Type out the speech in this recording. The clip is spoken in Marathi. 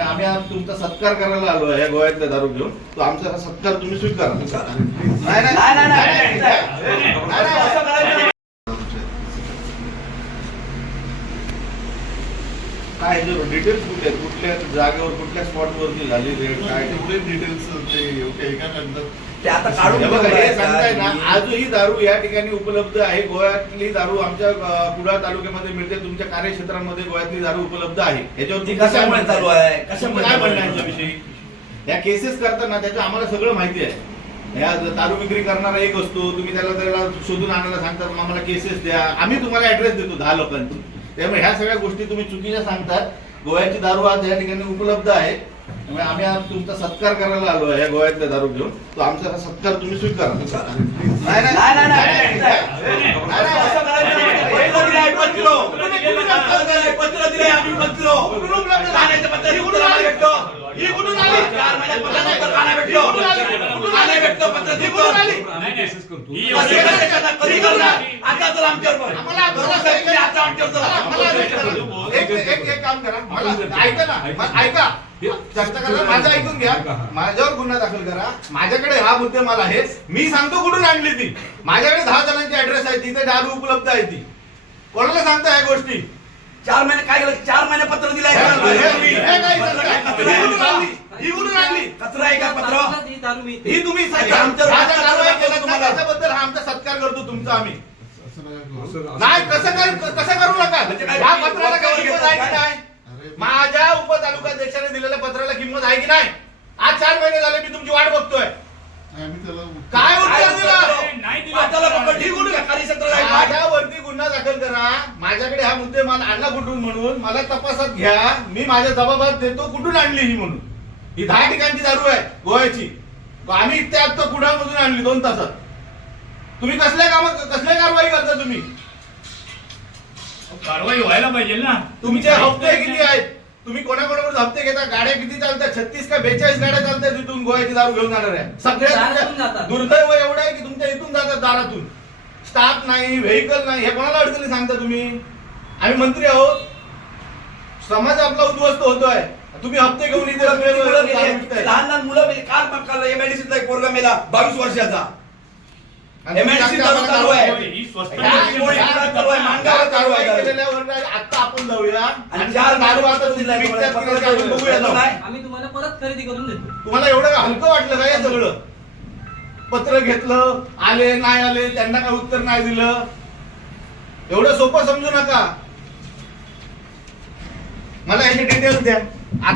त्यामुळे आम्ही आज तुमचा सत्कार करायला आलो आहे या गोव्यातल्या दारू घेऊन तो आमचा सत्कार तुम्ही स्वीकारा. नाही, नाही, नाही. नाही, नाही. असं करायचं काय डिटेल्स कुठले आहेत? कुठल्या जागेवर कुठल्या स्पॉटवरती झाली रेड काय? एवढे डिटेल्स ते एवढे एका कागदात ते आता काढून हे बघा, हे सांगताय ना ठेवलंय. आजही दारू या ठिकाणी उपलब्ध आहे. गोव्यातली दारू आमच्या कुडाळ तालुक्यामध्ये मिळते. तुमच्या कार्यक्षेत्रामध्ये गोव्यातली दारू उपलब्ध आहे. याच्यावर ती तुमचं काय कशामुळे चालू आहे? कशामुळे काय म्हणणं आहे? याच्याविषयी या केसेस करताना त्याचं आम्हाला सगळं माहिती आहे. या दारू विक्री करणारा एक असतो. तुम्ही त्याला त्याला शोधून आणायला सांगतात मग आम्हाला केसेस द्या. आम्ही तुम्हाला ऍड्रेस देतो दहा लोकांतून त्यामुळे ह्या सगळ्या गोष्टी तुम्ही चुकीच्या सांगतात गोव्याची दारू आज या ठिकाणी उपलब्ध आहे त्यामुळे आम्ही आज तुमचा सत्कार करायला आलो आहे या गोव्यातल्या दारू घेऊन तो आमचा सत्कार तुम्ही स्वीकारा नाही नाही, नाही, नाही, नाही. असं करायचं पत्र दिलंय, पत्र. पत्र दिलंय, पत्र दिलंय, आम्ही पत्र. ठाण्याचं पत्र कुठून आलं भेटतो? ही कुठून आली? चार महिन्यात पत्रानंतर का नाही भेटलो? का नाही भेटलो पत्र देतो? कसे कसे करणार? कधी करणार? आता तर आमच्यावर आम्हाला साहेब, आता आमच्यावर चला. एक एक एक काम करा. मला ऐका ना. ऐका. चर्चा करा. माझं ऐकून घ्या. माझ्यावर गुन्हा दाखल करा. माझ्याकडे हा मुद्देमाल आहे. मी सांगतो कुठून आणली ती. माझ्याकडे दहा जणांची ऍड्रेस आहे. तिथे दारू उपलब्ध आहे ती. कोणाला सांगता ह्या गोष्टी? चार महिने काय केलं चार महिने पत्र दिलंय? कचरा ही आहे? का? ही पत्र ही तुम्ही हे. त्याच्याबद्दल हा आमचा सत्कार करतो तुमचा आम्ही. नाही कसं काय कसं करू नका म्हणजे? या पत्राला काय किंमत आहे की काय? नाही माझ्या उपतालुकाध्यक्षाने दिलेल्या पत्राला किंमत आहे की नाही आज चार महिने झाले मी तुमची वाट बघतोय काय उत्तर दिलं नाही दिलं. माझ्यावरती गुन्हा दाखल करा माझ्याकडे हा मुद्दे मला आणला कुठून म्हणून. मला तपासात घ्या. मी माझ्या जबाबात देतो. कुठून आणली ही म्हणून? ही दहा ठिकाणची दारू आहे गोव्याची. आम्ही इथे आता कुडाळमधून आणली दोन तासात. तुम्ही कसल्या काम कसल्या कारवाई करता तुम्ही? कारवाई व्हायला पाहिजे ना. तुमचे हप्ते किती आहेत? तुम्ही कोणाकोणावर हप्ते घेता? गाड्या किती चालतात? छत्तीस का बेचाळीस गाड्या चालतात तिथून गोव्याची दारू घेऊन जाणार आहे सगळ्या. दुर्दैव एवढं आहे की तुमच्या इथून जातात दारातून. स्टाफ नाही व्हेकल नाही हे कोणाला अडचणी सांगता तुम्ही आम्ही मंत्री आहोत समाज आपला उद्ध्वस्त होतोय तुम्ही हप्ते घेऊन इथे मुलं- गेली. लहान लहान मुलं मेली. काल मग एमआयडीसीतला एक पोरगा मेला बावीस वर्षाचा आणि तुम्ही चालू आहे. ही स्वस्त या- या- चालू आहे, या. कारवाई केलेल्यावर आता आपण जाऊया आणि चार दारू आता तुम्ही तुम्हाला. की बघूया. आम्ही परत खरेदी करून देतो तुम्हाला एवढं हलकं वाटलं का हे सगळं पत्र घेतलं आले नाही आले त्यांना काय उत्तर नाही दिलं? एवढं सोपं समजू नका. मला याचे डिटेल्स द्या.